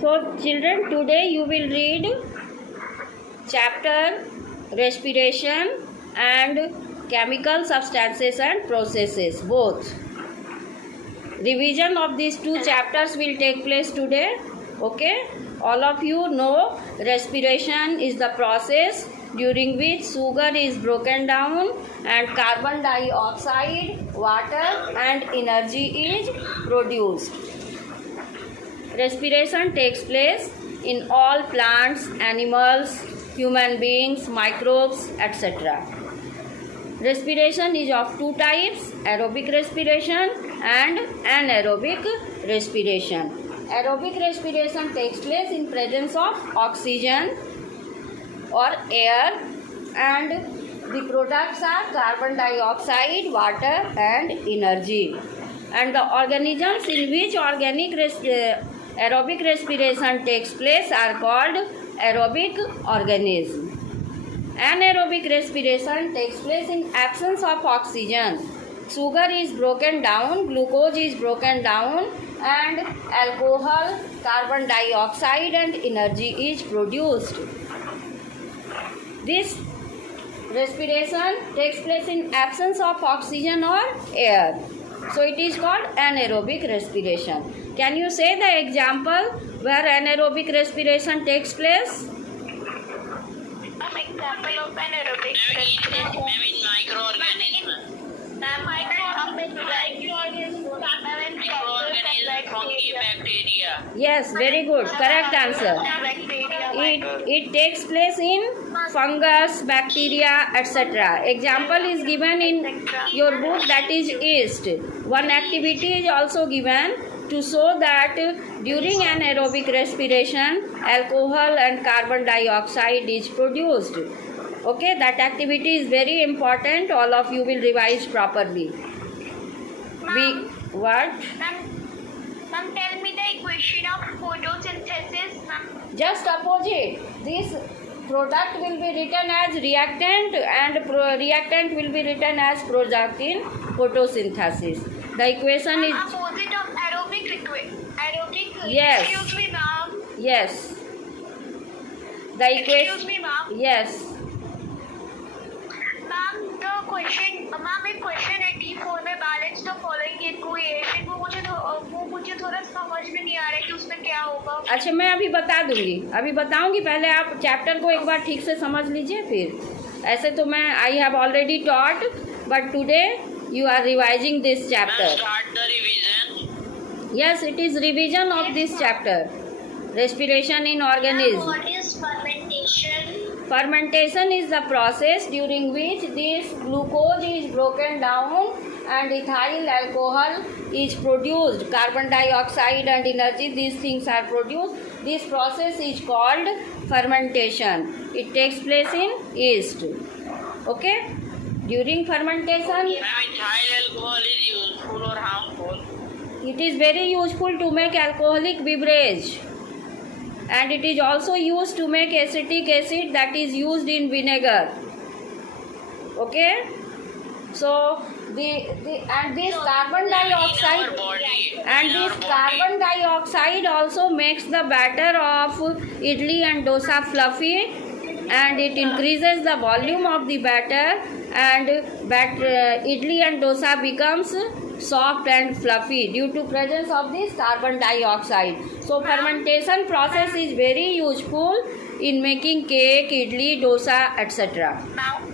So children, today you will read chapter respiration and chemical substances and processes, both. Revision of these two chapters will take place today. Okay, all of you know respiration is the process during which sugar is broken down and carbon dioxide, water and energy is produced. Respiration takes place in all plants, animals, human beings, microbes, etc. Respiration is of two types, aerobic respiration and anaerobic respiration. Aerobic respiration takes place in presence of oxygen or air, and the products are carbon dioxide, water and energy. And the organisms in which aerobic respiration takes place are called aerobic organisms. Anaerobic respiration takes place in absence of oxygen. Sugar is broken down, glucose is broken down, and alcohol, carbon dioxide and energy is produced. This respiration takes place in absence of oxygen or air. So it is called anaerobic respiration. Can you say the example where anaerobic respiration takes place? Example of anaerobic respiration. Microorganisms fungi, bacteria. Yes, very good. Correct answer. It takes place in fungus, bacteria, etc. Example is given in your book, that is yeast. One activity is also given to show that during anaerobic respiration, alcohol and carbon dioxide is produced. Okay, that activity is very important. All of you will revise properly. What? Ma'am, tell me the equation of photosynthesis, ma'am. Just opposite. This product will be written as reactant and reactant will be written as product in photosynthesis. The equation is opposite of aerobic. Yes. Excuse me, ma'am. Yes. The equation. Excuse me, ma'am. Yes. Ma'am the question ma'am एक question है T4 में balance the following equation वो मुझे थोड़ा समझ में नहीं आ रहा है कि उसमें क्या होगा. अच्छा, मैं अभी बता दूंगी, अभी बताऊंगी. पहले आप चैप्टर को एक बार ठीक से समझ लीजिए. फिर ऐसे तो मैं I have already taught, but today you are revising this chapter. Start the revision. Yes, it is revision of this chapter. Respiration in organisms. What is fermentation? Fermentation is the process during which this glucose is broken down and ethyl alcohol is produced. Carbon dioxide and energy, these things are produced. This process is called fermentation. It takes place in yeast. Okay? During fermentation, Ethyl alcohol is useful or harmful? it is very useful to make alcoholic beverage. And it is also used to make acetic acid, that is used in vinegar. Okay? So this carbon dioxide carbon dioxide also makes the batter of idli and dosa fluffy, and it increases the volume of the batter, and idli and dosa becomes soft and fluffy due to presence of this carbon dioxide. So fermentation process is very useful in making cake, idli, dosa, etc. Ma'am,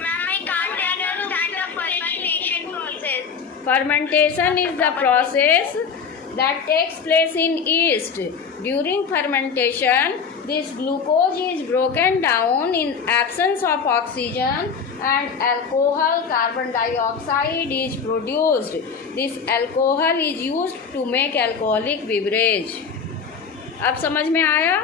I can't understand the fermentation process. Fermentation is the process that takes place in yeast. During fermentation, this glucose is broken down in absence of oxygen and alcohol, carbon dioxide is produced. This alcohol is used to make alcoholic beverage. अब समझ में आया?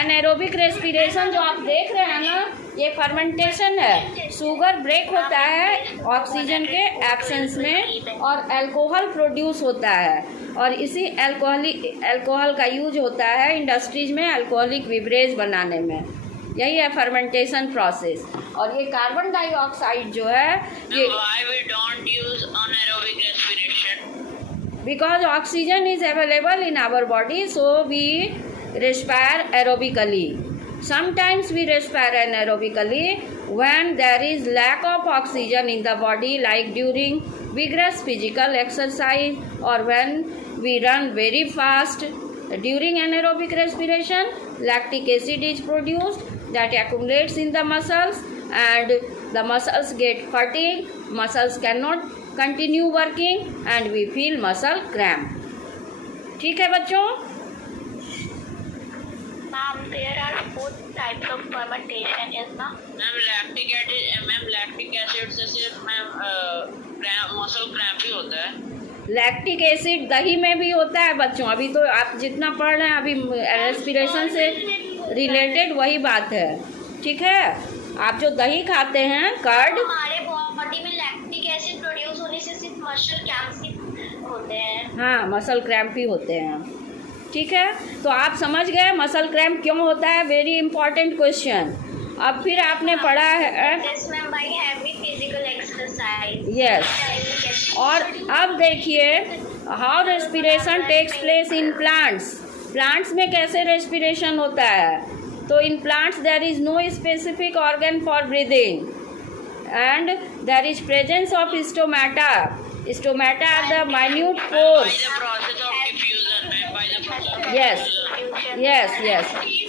एनाएरोबिक respiration जो आप देख रहे हैं ना, ये फर्मेंटेशन है. शुगर ब्रेक होता है ऑक्सीजन के एब्सेंस में और अल्कोहल प्रोड्यूस होता है, और इसी अल्कोहल का यूज होता है इंडस्ट्रीज में अल्कोहलिक बेवरेज बनाने में. यही है फर्मेंटेशन प्रोसेस. और ये कार्बन डाइऑक्साइड जो है ये Why we don't use anaerobic respiration? because oxygen is available in our body, so we respire aerobically. Sometimes we respire anaerobically when there is lack of oxygen in the body, like during vigorous physical exercise or when we run very fast. During anaerobic respiration, lactic acid is produced that accumulates in the muscles and the muscles get fatigued, muscles cannot continue working and we feel muscle cramp. ठीक है बच्चों? Ma'am, there are 4 types of fermentation, is na? Ma'am lactic acid से सिर्फ muscle cramp ही होता है. Lactic acid दही में भी होता है बच्चों. अभी तो आप जितना पढ़ रहे हैं अभी रेस्पिरेशन से रिलेटेड वही बात है. ठीक है, आप जो दही खाते हैं कर्ड, हमारे बॉडी में लैक्टिक एसिड प्रोड्यूस होने से सिर्फ मसल क्रैम्प्स होते हैं. हाँ, मसल क्रैम्प ही होते हैं. ठीक है, तो आप समझ गए मसल क्रैम्प क्यों होता है. Very important question. अब फिर आपने पढ़ा है यस. और अब देखिए how respiration takes place in plants. Plants में कैसे रेस्पिरेशन होता है. तो in plants there is no specific organ for breathing and there is presence of stomata. Stomata are the minute pores. Yes.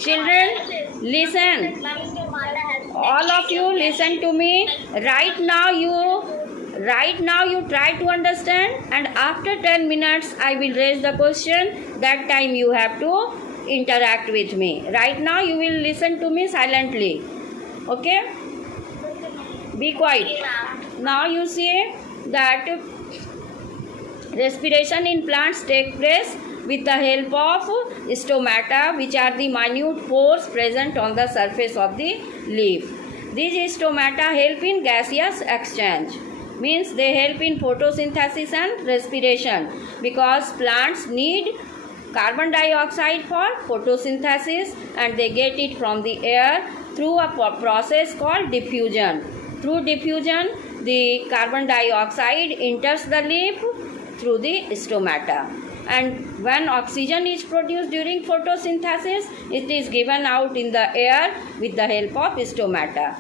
Children, listen. All of you listen to me. Right now you try to understand and after 10 minutes I will raise the question. That time you have to interact with me. Right now you will listen to me silently. Okay? Be quiet. Now you see that respiration in plants take place with the help of stomata, which are the minute pores present on the surface of the leaf. These stomata help in gaseous exchange, means they help in photosynthesis and respiration, because plants need carbon dioxide for photosynthesis and they get it from the air through a process called diffusion. Through diffusion, the carbon dioxide enters the leaf through the stomata, and when oxygen is produced during photosynthesis, it is given out in the air with the help of stomata.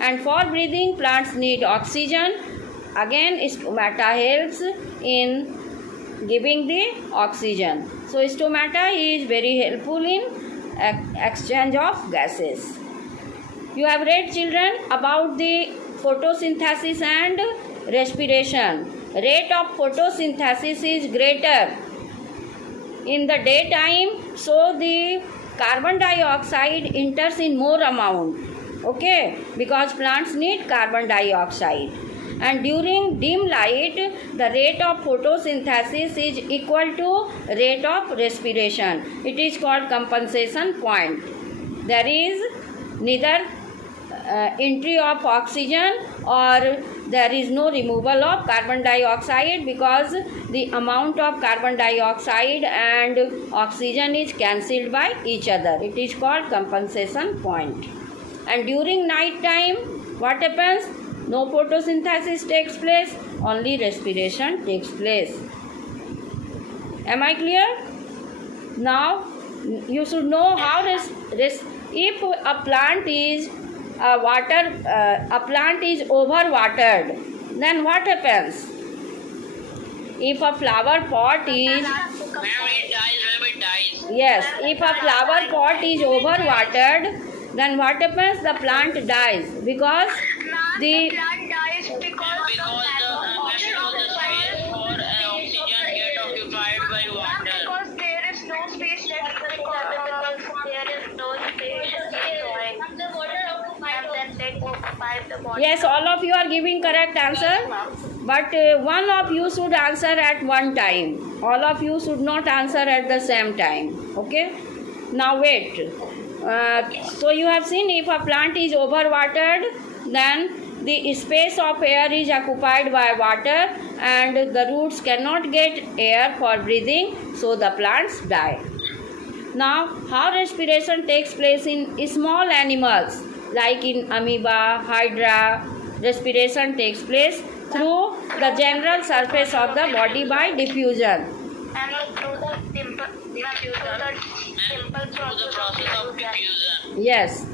And for breathing, plants need oxygen. Again, stomata helps in giving the oxygen. So stomata is very helpful in exchange of gases. You have read, children, about the photosynthesis and respiration. Rate of photosynthesis is greater in the daytime, so the carbon dioxide enters in more amount. Okay, because plants need carbon dioxide. And during dim light, the rate of photosynthesis is equal to rate of respiration. It is called compensation point. There is neither entry of oxygen or there is no removal of carbon dioxide, because the amount of carbon dioxide and oxygen is cancelled by each other. It is called compensation point. And during night time, what happens? No photosynthesis takes place, only respiration takes place. Am I clear? Now you should know how if a plant is a plant is overwatered, then what happens? If a flower pot is yes, if a flower pot is overwatered, then what happens? The plant dies, because the plant dies because the space for oxygen get occupied by water. Because there is no space left because there is no space yes, all of you are giving correct answer, but one of you should answer at one time. All of you should not answer at the same time. Okay, now wait. So you have seen, if a plant is overwatered, then the space of air is occupied by water and the roots cannot get air for breathing, so the plants die. Now, how respiration takes place in small animals, like in amoeba, hydra, respiration takes place through the general surface of the body by diffusion. And through the simple process of diffusion. Yes.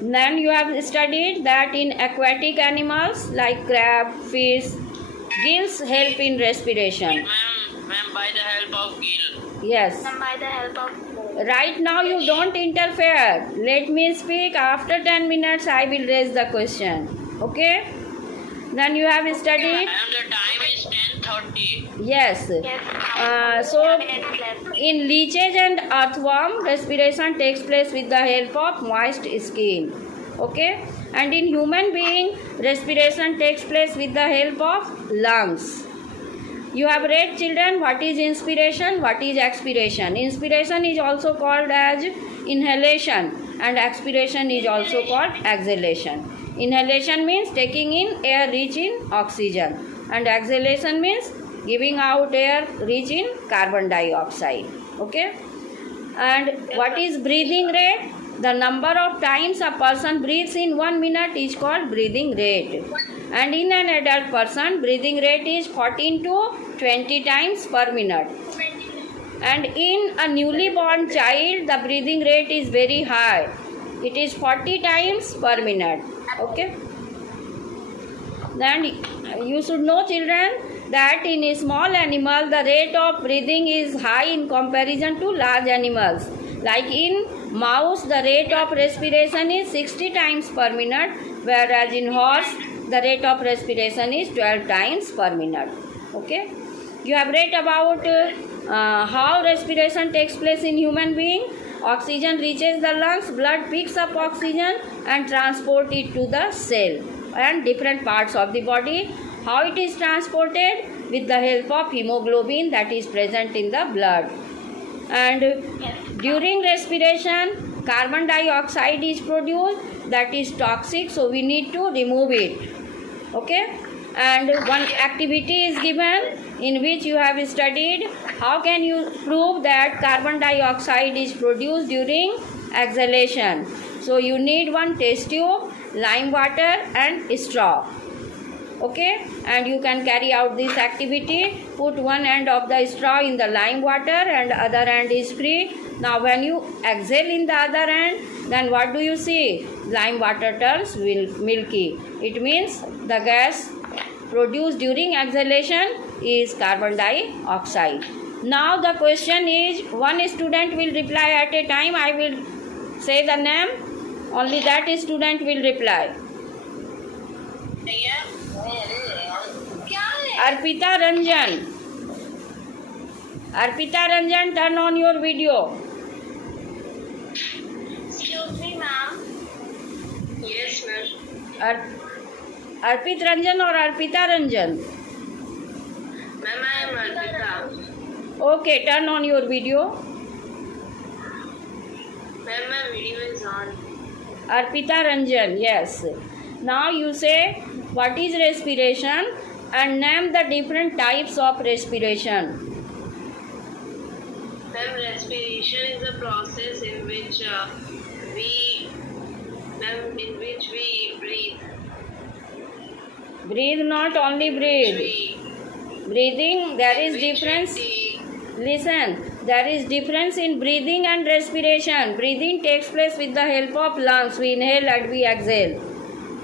Then you have studied that in aquatic animals like crab, fish, gills help in respiration. Ma'am, by the help of gill. Yes. And by the help of Right now you don't interfere. Let me speak. After 10 minutes I will raise the question. Okay? Then you have studied. And the time is 10:30. Yes. So in leeches and earthworm, respiration takes place with the help of moist skin. Okay? And in human being, respiration takes place with the help of lungs. You have read, children, what is inspiration, what is expiration. Inspiration is also called as inhalation and expiration is also called exhalation. Inhalation means taking in air rich in oxygen and exhalation means giving out air rich in carbon dioxide. Okay? And what is breathing rate? The number of times a person breathes in 1 minute is called breathing rate. And in an adult person, breathing rate is 14 to 20 times per minute. And in a newly born child, the breathing rate is very high. It is 40 times per minute. Okay? Then you should know, children, that in a small animal, the rate of breathing is high in comparison to large animals. Like in mouse, the rate of respiration is 60 times per minute, whereas in horse, the rate of respiration is 12 times per minute. Okay? You have read about how respiration takes place in human being. Oxygen reaches the lungs, blood picks up oxygen and transport it to the cell and different parts of the body. How it is transported? With the help of hemoglobin that is present in the blood. And during respiration, carbon dioxide is produced that is toxic, so we need to remove it. Okay? And one activity is given in which you have studied how can you prove that carbon dioxide is produced during exhalation. So you need one test tube, lime water and straw. Okay, and you can carry out this activity. Put one end of the straw in the lime water and other end is free. Now when you exhale in the other end, then what do you see? Lime water turns milky. It means the gas produced during exhalation is carbon dioxide. Now the question is, one student will reply at a time. I will say the name. Only that student will reply. Arpita Ranjan. Arpita Ranjan, turn on your video. Excuse me, ma'am. Yes, ma'am. Arpit Ranjan or Arpita Ranjan? Ma'am, I am Arpita. Okay, turn on your video. Ma'am, my video is on. Arpita Ranjan, yes. Now you say what is respiration and name the different types of respiration. Ma'am, respiration is a process in which we breathe. Breathe, not only breathe. Breathing, there is difference. Listen, there is difference in breathing and respiration. Breathing takes place with the help of lungs. We inhale and we exhale.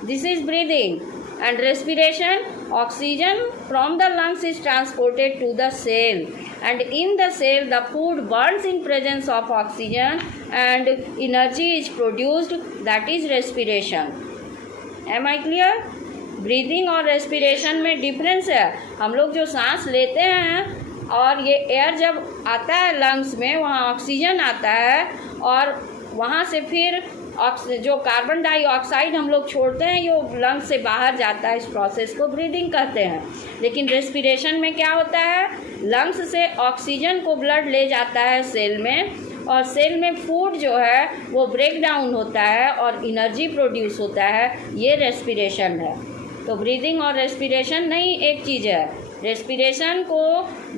This is breathing. And respiration, oxygen from the lungs is transported to the cell. And in the cell, the food burns in presence of oxygen and energy is produced. That is respiration. Am I clear? Breathing और respiration में difference है. हम लोग जो सांस लेते हैं और ये एयर जब आता है लंग्स में, वहाँ ऑक्सीजन आता है और वहाँ से फिर जो कार्बन डाइऑक्साइड हम लोग छोड़ते हैं ये लंग्स से बाहर जाता है. इस प्रोसेस को ब्रीदिंग कहते हैं. लेकिन रेस्पिरेशन में क्या होता है? लंग्स से ऑक्सीजन को ब्लड ले जाता है सेल में और सेल में फूड जो है वो ब्रेक डाउन होता है और एनर्जी प्रोड्यूस होता है. ये रेस्पिरेशन है. तो ब्रीदिंग और रेस्पिरेशन नहीं एक चीज़ है. रेस्पिरेशन को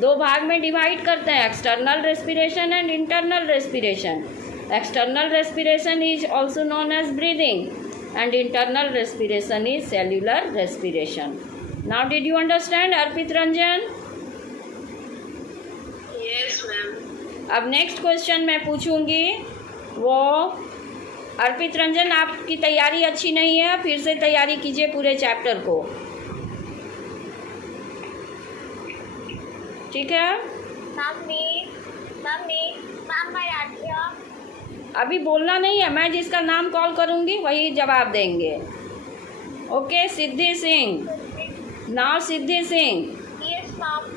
दो भाग में डिवाइड करते हैं, external respiration and internal respiration. External respiration is also known as breathing and internal respiration is cellular respiration. Now did you understand, Arpit Ranjan? Yes, ma'am. अब नेक्स्ट क्वेश्चन मैं पूछूंगी, वो अर्पित रंजन आपकी तैयारी अच्छी नहीं है, फिर से तैयारी कीजिए पूरे चैप्टर को, ठीक है? अभी बोलना नहीं है, मैं जिसका नाम कॉल करूंगी वही जवाब देंगे। Okay, Siddhi Singh. Now Siddhi Singh, Yes, ma'am.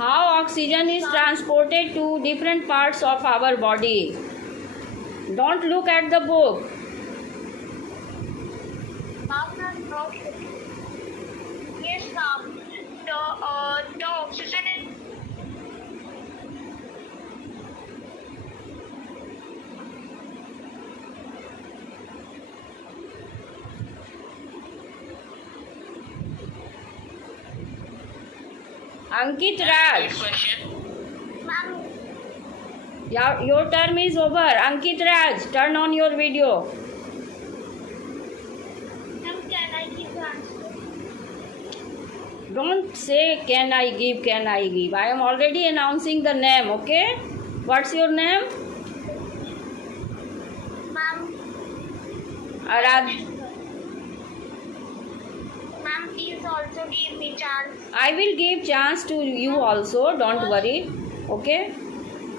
how oxygen is transported to different parts of our body? Don't look at the book. Yes, ma'am. The oxygen is Ankit Raj, Next question. ma'am. your term is over. Ankit Raj, turn on your video. Ma'am, can I give the answer? Don't say can I give, can I give. I am already announcing the name, okay? What's your name? Ma'am, Arad. ma'am, please also give me chance. I will give chance to you also. Don't worry. Okay?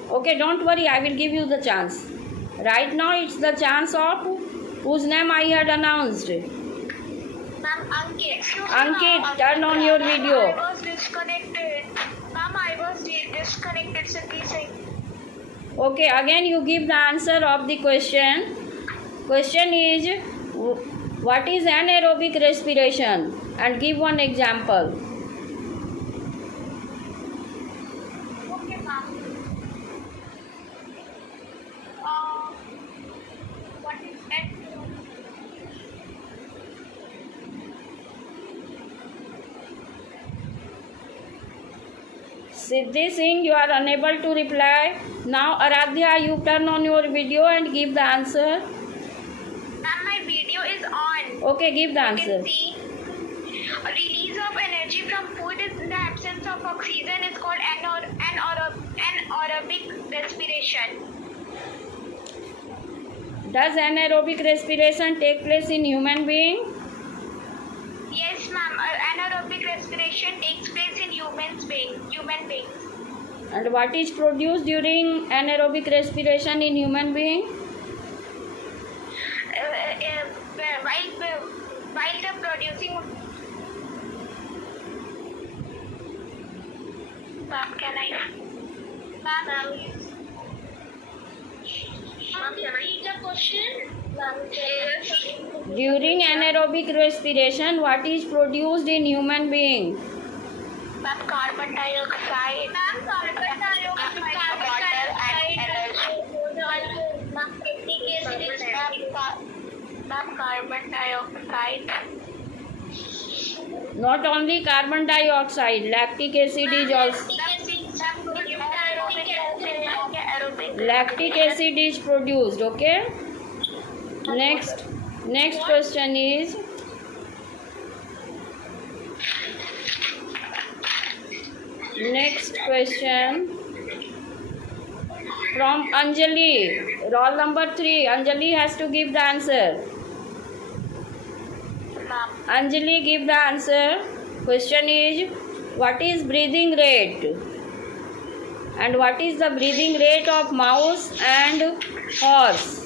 Okay, don't worry. I will give you the chance. Right now it's the chance of whose name I had announced. Ma'am, Ankit. Excuse me, Ankit, ma'am. turn on your video. I was disconnected. Ma'am, I was disconnected, Siddhi Singh. Okay, again you give the answer of the question. Question is, what is anaerobic respiration? And give one example. Okay, ma'am. What is that? Siddhi Singh, you are unable to reply. Now Aradhya, you turn on your video and give the answer. Ma'am, my video is on. Okay, give the You answer. can see release of energy from food is in the absence of oxygen is called anaerobic respiration. Does anaerobic respiration take place in human being? Yes, ma'am. Anaerobic respiration takes place in human beings. And what is produced during anaerobic respiration in human being? While the producing. Ma'am, can I? Ma'am, can I read the question? Yes. During anaerobic respiration, what is produced in human being? Ma'am, carbon dioxide. Ma'am, carbon dioxide. Water and energy. Ma'am, lactic acid is ma'am, carbon dioxide. Not only carbon dioxide, lactic acid is also. Lactic acid is produced. Okay. Next question is, next question from Anjali, roll number 3. Anjali has to give the answer. Anjali, give the answer. Question is, what is breathing rate? And what is the breathing rate of mouse and horse?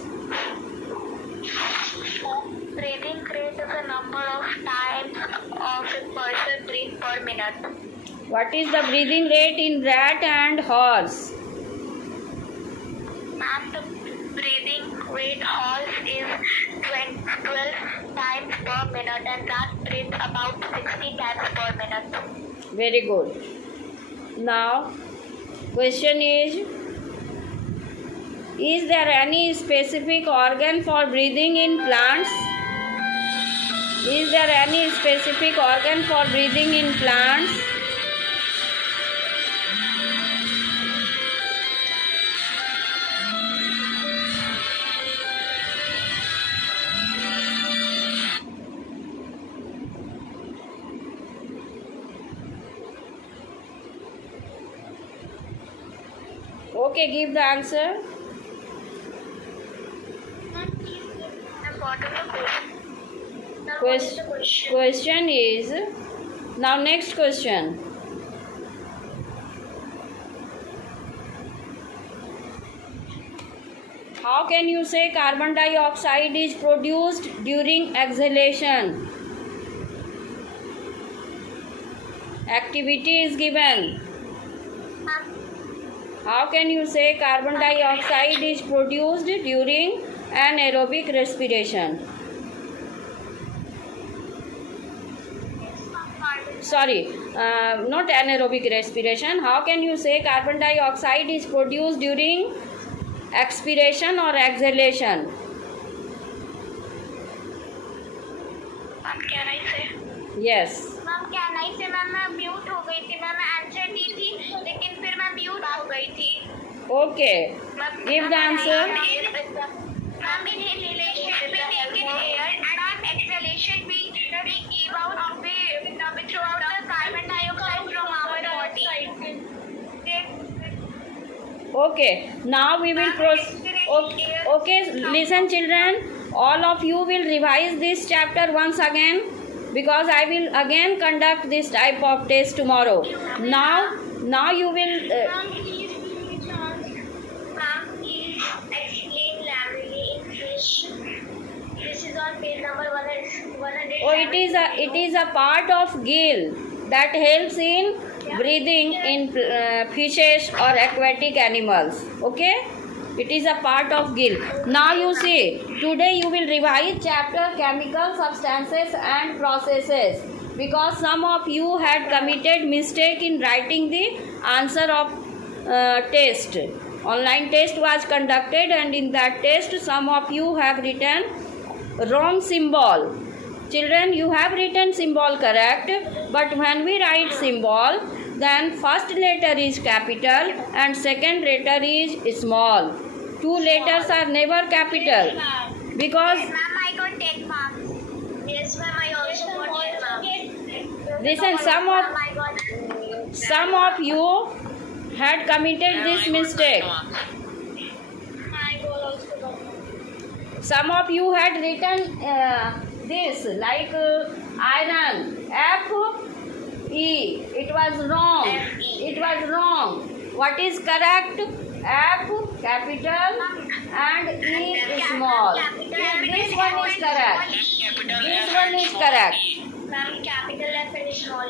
Breathing rate is the number of times of a person breathe per minute. What is the breathing rate in rat and horse? Ma'am, the breathing rate horse is 12 times per minute and rat breathes about 60 times per minute. Very good. Now, question is there any specific organ for breathing in plants? Is there any specific organ for breathing in plants? Okay, give the answer. Question is, now next question. How can you say carbon dioxide is produced during exhalation? Activity is given. How can you say carbon dioxide is produced during anaerobic respiration? Sorry, not anaerobic respiration. How can you say carbon dioxide is produced during expiration or exhalation? Can I say? Yes. Ma'am can I से ma'am मैं mute हो गई थी ma'am answer the थी लेकिन फिर मैं mute हो गई थी Okay. Give the answer. Ma'am in inhalation we take in air and on exhalation we give out we throw out the carbon dioxide from our body. Okay. Now we will proceed. Okay. Listen, children. All of you will revise this chapter once again, because I will again conduct this type of test tomorrow. Now you will. Ma'am, please explain lamerally in fish. This is on page number 100. Oh, it is a part of gill that helps in breathing in fishes or aquatic animals. Okay. It is a part of gill. Now you see, today you will revise chapter chemical substances and processes, because some of you had committed mistake in writing the answer of test. Online test was conducted, and in that test some of you have written wrong symbol. Children, you have written symbol correct, but when we write symbol, then first letter is capital and second letter is small. Two letters are never capital, because Ma'am, I got 10 marks. Yes, ma'am, I also got 10 marks. listen, some of you had committed this mistake. I also got Some of you had written this like iron, F-E. It was wrong. It was wrong. What is correct? F capital and E small. This one is correct. This one is correct. Ma'am, capital F and small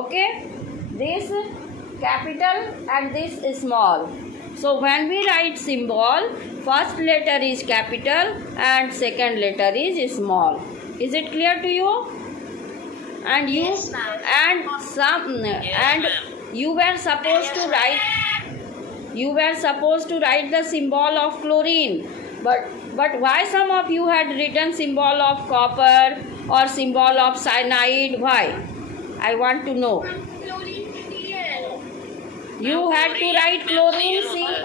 Okay? This capital and this is small. So when we write symbol, first letter is capital and second letter is small. Is it clear to you? And you Yes, ma'am. and you were supposed to write the symbol of chlorine, but why some of you had written symbol of copper or symbol of cyanide? Why? I want to know. You had to write chlorine Cl.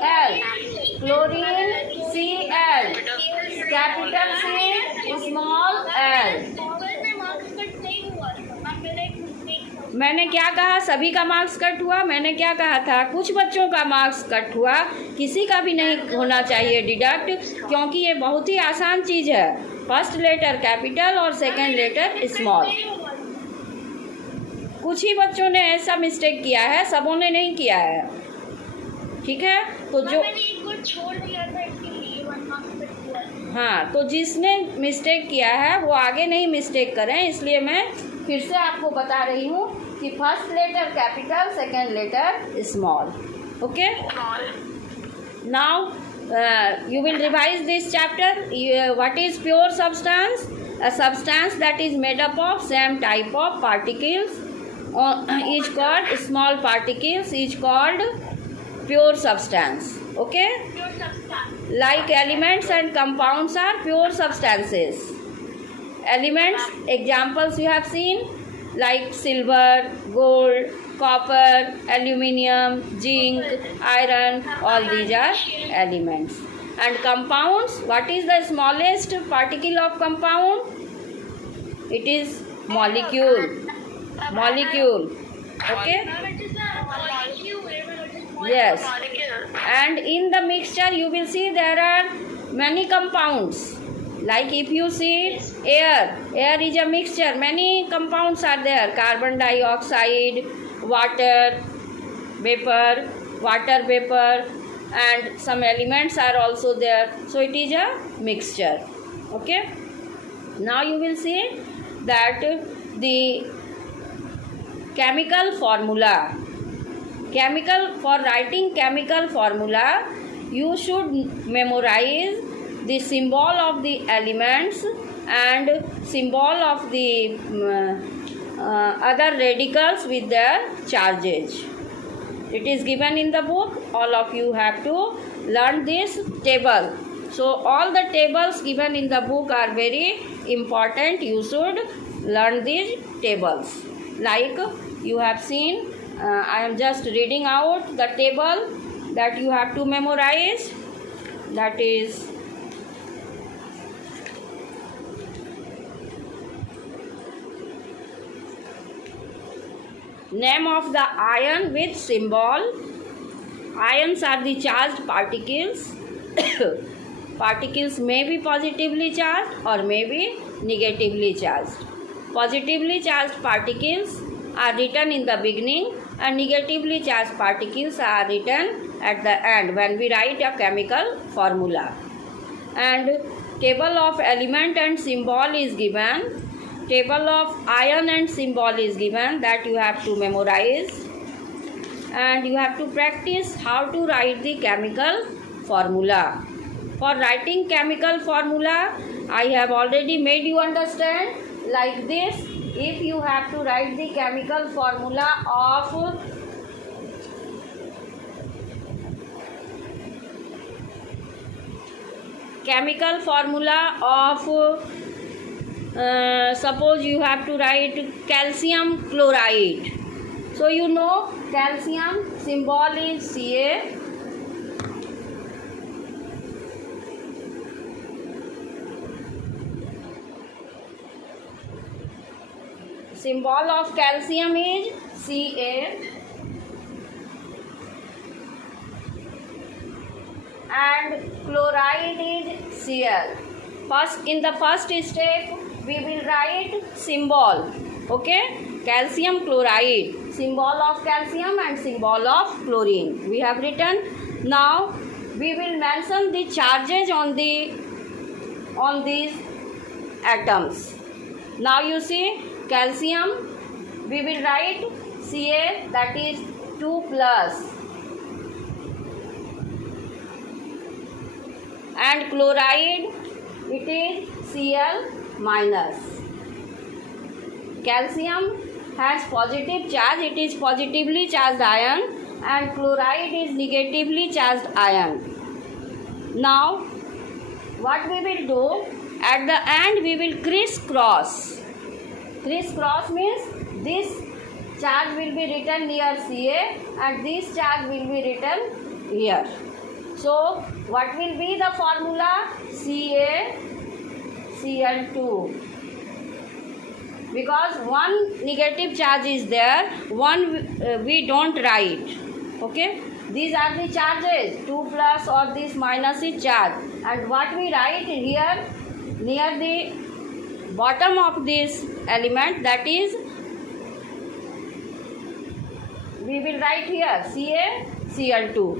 Chlorine Cl. Capital C, small l. मैंने क्या कहा? सभी का marks cut हुआ? मैंने क्या कहा था? कुछ बच्चों का मार्क्स कट हुआ, किसी का भी नहीं होना चाहिए डिडक्ट, क्योंकि ये बहुत ही आसान चीज़ है. फर्स्ट लेटर कैपिटल और सेकंड लेटर स्मॉल. कुछ ही बच्चों ने ऐसा मिस्टेक किया है, सबों ने नहीं किया है. ठीक है, तो जो हाँ, तो जिसने मिस्टेक किया है वो आगे नहीं मिस्टेक करें, इसलिए मैं फिर से आपको बता रही हूँ कि first letter capital, second letter small. Okay, now you will revise this chapter. What is pure substance? A substance that is made up of same type of particles is called small particles, is called pure substance. Okay, like elements and compounds are pure substances. Elements, examples you have seen, like silver, gold, copper, aluminium, zinc, iron, all these are elements. And compounds, what is the smallest particle of compound? It is molecule. Okay, Yes. molecule. And in the mixture you will see there are many compounds. Like if you see air is a mixture, many compounds are there: carbon dioxide, water vapor, and some elements are also there. So it is a mixture. Okay. Now you will see that the chemical formula. For writing chemical formula, you should memorize the symbol of the elements and symbol of the other radicals with their charges. It is given in the book. All of you have to learn this table. So all the tables given in the book are very important. You should learn these tables. Like you have seen, I am just reading out the table that you have to memorize. That is name of the ion with symbol. Ions are the charged particles. Particles may be positively charged or may be negatively charged. Positively charged particles are written in the beginning and negatively charged particles are written at the end when we write a chemical formula. And table of element and symbol is given. Table of ion and symbol is given, that you have to memorize. And you have to practice how to write the chemical formula. For writing chemical formula, I have already made you understand like this. If you have to write the chemical formula of suppose you have to write calcium chloride. So you know calcium symbol is Ca. Symbol of calcium is Ca. And chloride is Cl. In the first step, we will write symbol. Okay, calcium chloride, symbol of calcium and symbol of chlorine we have written. Now we will mention the charges on these atoms. Now you see calcium, we will write Ca, that is 2 plus, and chloride it is Cl minus. Calcium has positive charge, it is positively charged ion, and chloride is negatively charged ion. Now what we will do, at the end we will crisscross. Crisscross means this charge will be written near Ca and this charge will be written here. So what will be the formula? CaCl2. Because one negative charge is there, one we don't write. Okay, these are the charges, 2 plus or this minus is charge, and what we write here near the bottom of this element, that is we will write here CaCl2.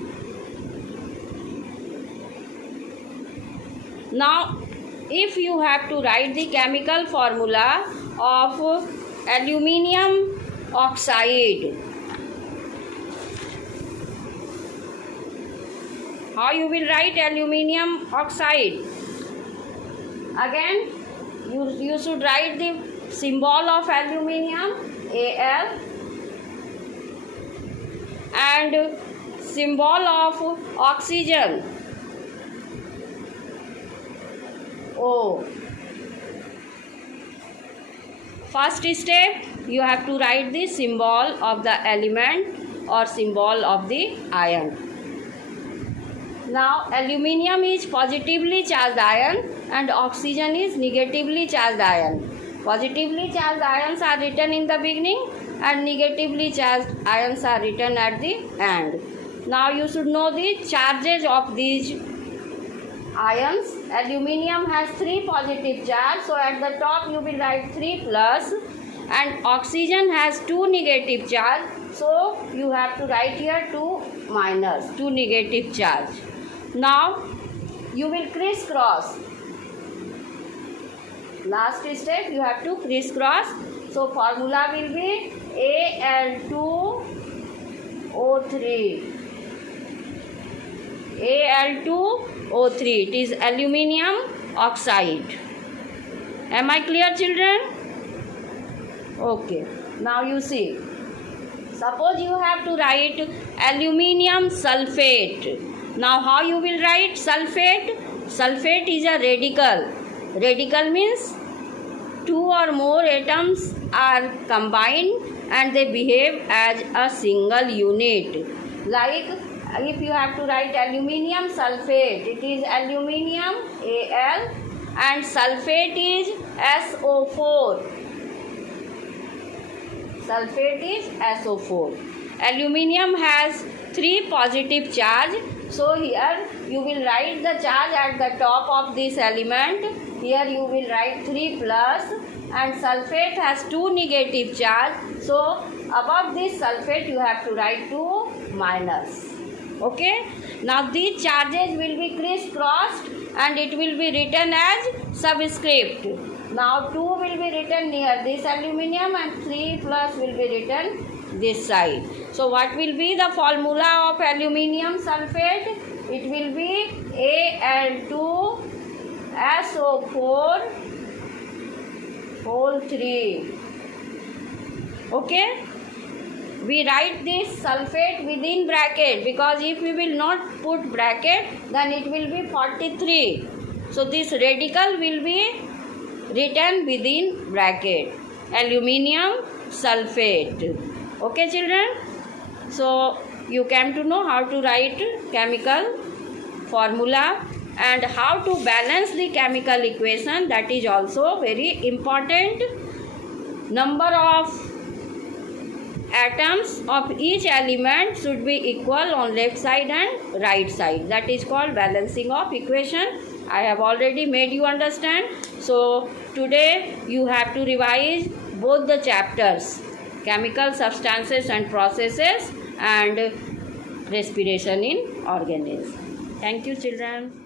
Now if you have to write the chemical formula of aluminium oxide, how you will write aluminium oxide? Again you should write the symbol of aluminium Al and symbol of oxygen O. First step, you have to write the symbol of the element or symbol of the ion. Now aluminium is positively charged ion and oxygen is negatively charged ion. Positively charged ions are written in the beginning and negatively charged ions are written at the end. Now you should know the charges of these ions. Aluminium has 3 positive charge, so at the top you will write 3 plus, and oxygen has 2 negative charge, so you have to write here 2 minus, 2 negative charge. Now you will crisscross. Last step you have to crisscross. So formula will be Al2O3. Al2O3. It is aluminium oxide. Am I clear, children? Okay. Now you see. Suppose you have to write aluminium sulfate. Now how you will write sulfate? Sulfate is a radical. Radical means 2 or more atoms are combined and they behave as a single unit. Like if you have to write aluminium sulfate, it is aluminium Al and sulfate is SO4. Sulfate is SO4. Aluminium has 3 positive charge. So here you will write the charge at the top of this element. Here you will write 3 plus, and sulfate has 2 negative charge. So above this sulfate you have to write 2 minus. Okay. Now these charges will be crisscrossed and it will be written as subscript. Now 2 will be written near this aluminium and 3 plus will be written this side. So what will be the formula of aluminium sulfate? It will be Al2SO4 whole 3. Okay. We write this sulfate within bracket, because if we will not put bracket then it will be 43. So this radical will be written within bracket. Aluminium sulfate. Okay, children? So you came to know how to write chemical formula and how to balance the chemical equation. That is also very important. Number of atoms of each element should be equal on left side and right side. That is called balancing of equation. I have already made you understand. So today you have to revise both the chapters, chemical substances and processes and respiration in organisms. Thank you, children.